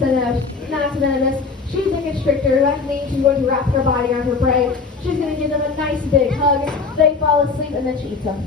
So no, not venomous. She's a constrictor. That means she's going to wrap her body around her prey. She's going to give them a nice big hug. They fall asleep and then she eats them.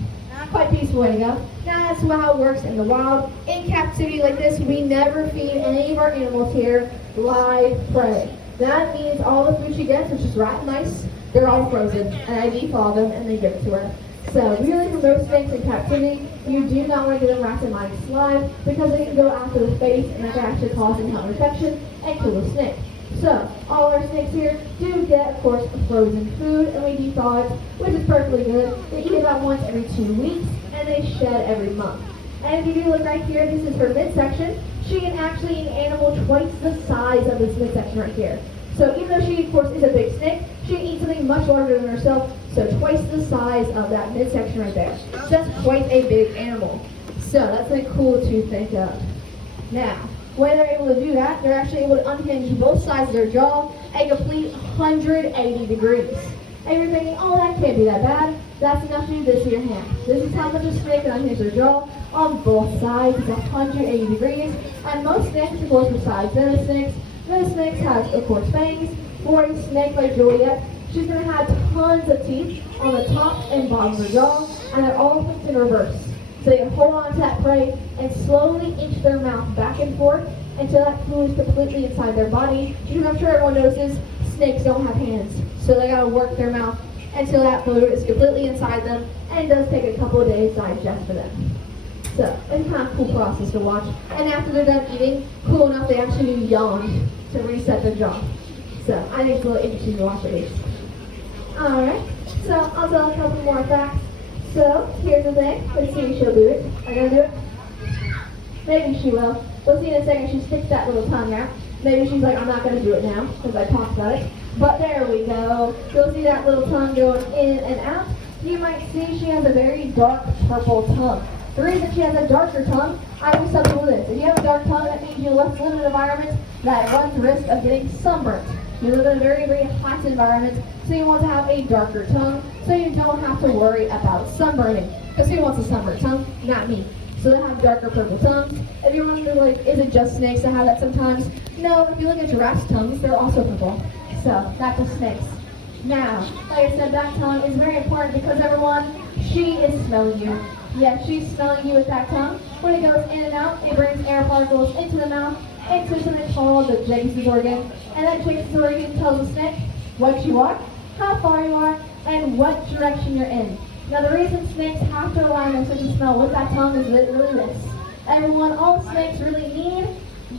Quite peaceful way to go. Now that's how it works in the wild. In captivity like this, we never feed any of our animals here live prey. That means all the food she gets, which is rat and mice, they're all frozen. And I defraud them and they give it to her. So really for most snakes in captivity, you do not want to give them rats and mice live because they can go after the face and that can actually cause inhaled infection and kill the snake. So, all our snakes here do get, of course, frozen food, and we defraud it, which is perfectly good. They eat about once every 2 weeks, and they shed every month. And if you look right here, this is her midsection. She can actually eat an animal twice the size of this midsection right here. So even though she, of course, is a big snake, she can eat something much larger than herself, so twice the size of that midsection right there. So that's quite a big animal. So that's like cool to think of. Now, when they're able to do that, they're actually able to unhinge both sides of their jaw a complete 180 degrees. And you're thinking, oh, that can't be that bad. That's enough to do this to your hand. This is how much a snake can unhinge their jaw on both sides. It's 180 degrees. And most snakes, of course, besides venomous snakes have, of course, fangs. For a snake like Juliet, she's going to have tons of teeth on the top and bottom of her jaw, and they're all flipped in reverse. So they can hold on to that prey and slowly inch their mouth back and forth until that food is completely inside their body. Because I'm sure everyone notices snakes don't have hands. So they gotta work their mouth until that food is completely inside them, and it does take a couple of days to digest for them. So it's a kind of cool process to watch. And after they're done eating, cool enough, they actually yawn to reset their jaw. So I think it's a little interesting to watch at least. Alright, so I'll tell a couple more facts. So, here's the thing. Let's see if she'll do it. Are you going to do it? Maybe she will. We'll see in a second. She sticks that little tongue out. Maybe she's like, I'm not going to do it now because I talked about it. But there we go. You'll see that little tongue going in and out. You might see she has a very dark purple tongue. The reason she has a darker tongue, I will tell people this. If you have a dark tongue, that means you live in an environment that runs the risk of getting sunburnt. You live in a very, very hot environment, so you want to have a darker tongue, so you don't have to worry about sunburning. Because who wants a sunburnt tongue? Not me. So they have darker purple tongues. If you're wondering, like, is it just snakes that have that sometimes? No, if you look at giraffes' tongues, they're also purple. So, not just snakes. Now, like I said, that tongue is very important because, everyone, she is smelling you. Yes, she's smelling you with that tongue. When it goes in and out, it brings air particles into the mouth, into something called the Jacobs organ. And that Jacobs organ tells the snake what you are, how far you are, and what direction you're in. Now the reason snakes have to rely on their sense of smell with that tongue is literally this. Everyone, all snakes really need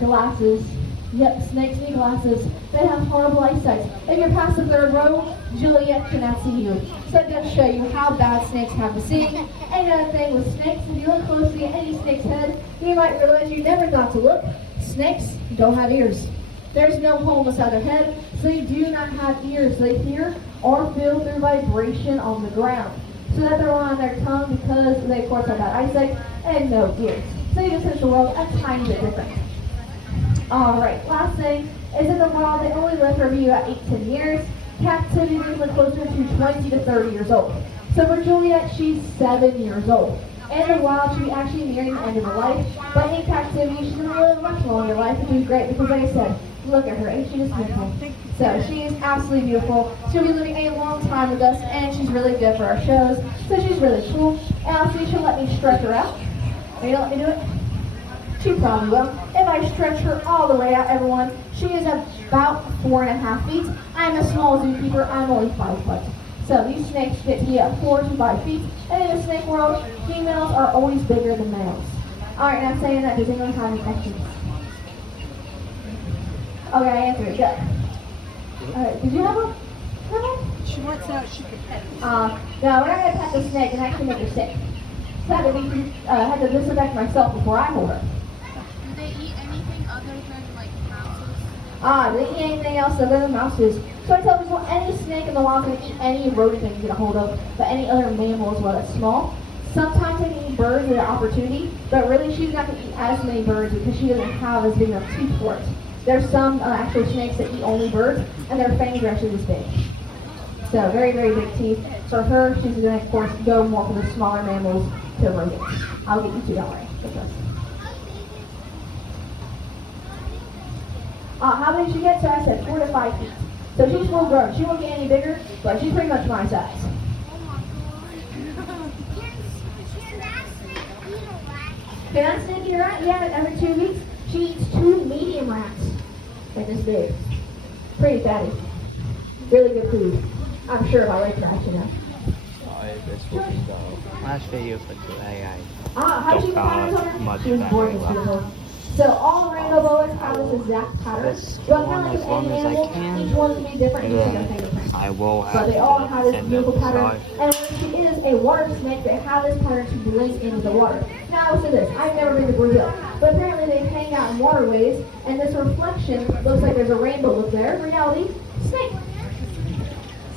glasses. Yep, snakes need glasses. They have horrible eyesight. If you're past the third row, Juliet cannot see you. So it does show you how bad snakes have to see. And another thing with snakes, if you look closely at any snake's head, you might realize you never thought to look. Snakes don't have ears. There's no hole inside their head, so they do not have ears. They hear or feel through vibration on the ground. So that they're on their tongue because they, of course, have bad eyesight and no ears. So you just sense the world a tiny bit different. Alright, last thing is in the wild, they only live for about 8-10 years. Captivity, they live closer to 20 to 30 years old. So for Juliet, she's 7 years old. In the wild, she'll be actually nearing the end of her life, but in captivity, she's going to live a much longer life, which is great because, like I said, look at her, ain't she just beautiful? So she is absolutely beautiful. She'll be living a long time with us, and she's really good for our shows, so she's really cool. And I'll see she'll let me stretch her out. Are you going to let me do it? She probably will. If I stretch her all the way out, everyone, she is about 4.5 feet. I'm a small zookeeper. I'm only 5 foot. So these snakes get to be at 4 to 5 feet. And in the snake world, females are always bigger than males. Alright, now saying that, does anyone have any questions? Okay, I answered it. Good. Alright, did you have one? She wants out, she could pet it. No, we're not going to pet the snake and actually make her sick. So I had to disinfect myself before I hold her. Do they eat anything other than, like, mouses? They eat anything else other than mouses. So I tell people any snake in the wild can eat any rodent they can get a hold of, but any other mammal as well that's small. Sometimes they can eat birds at an opportunity, but really she's not going to eat as many birds because she doesn't have as big enough teeth for it. There's some actual snakes that eat only birds, and their fangs are actually this big. So very, very big teeth. For her, she's going to, of course, go more for the smaller mammals to rodents. I'll get you two, don't worry. How big she gets? So I said 4 to 5 feet. So she's full grown. She won't get any bigger, but she's pretty much my size. Can that snake eat a rat? Yeah, every 2 weeks she eats 2 medium rats. Like this big. Pretty fatty. Really good food. I'm sure if I like rats, you know. Last video for today, How she patterns on her? She was born this beautiful. So all rainbow boas have this exact pattern. But kind of like any animal, each one can be different and each fingerprint. I will have. But they all have this beautiful pattern. And when she is a water snake, they have this pattern to blend into the water. Now I will say this, I've never been to Brazil, but apparently they hang out in waterways, and this reflection looks like there's a rainbow look there. In reality, snake.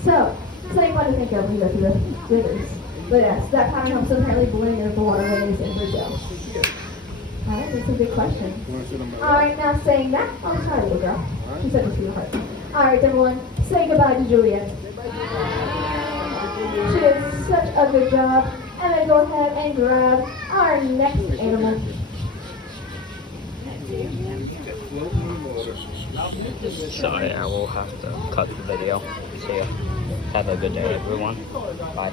So, something fun to think of when you go through the rivers. But yes, that pattern helps them apparently blend into the waterways in Brazil. Alright, that's a good question. Alright, now saying that, oh, sorry, little girl. She said we'll see heart. Alright, everyone, say goodbye to Juliet. She did such a good job. And then go ahead and grab our next animal. Sorry, I will have to cut the video. See ya. Have a good day, everyone. Bye.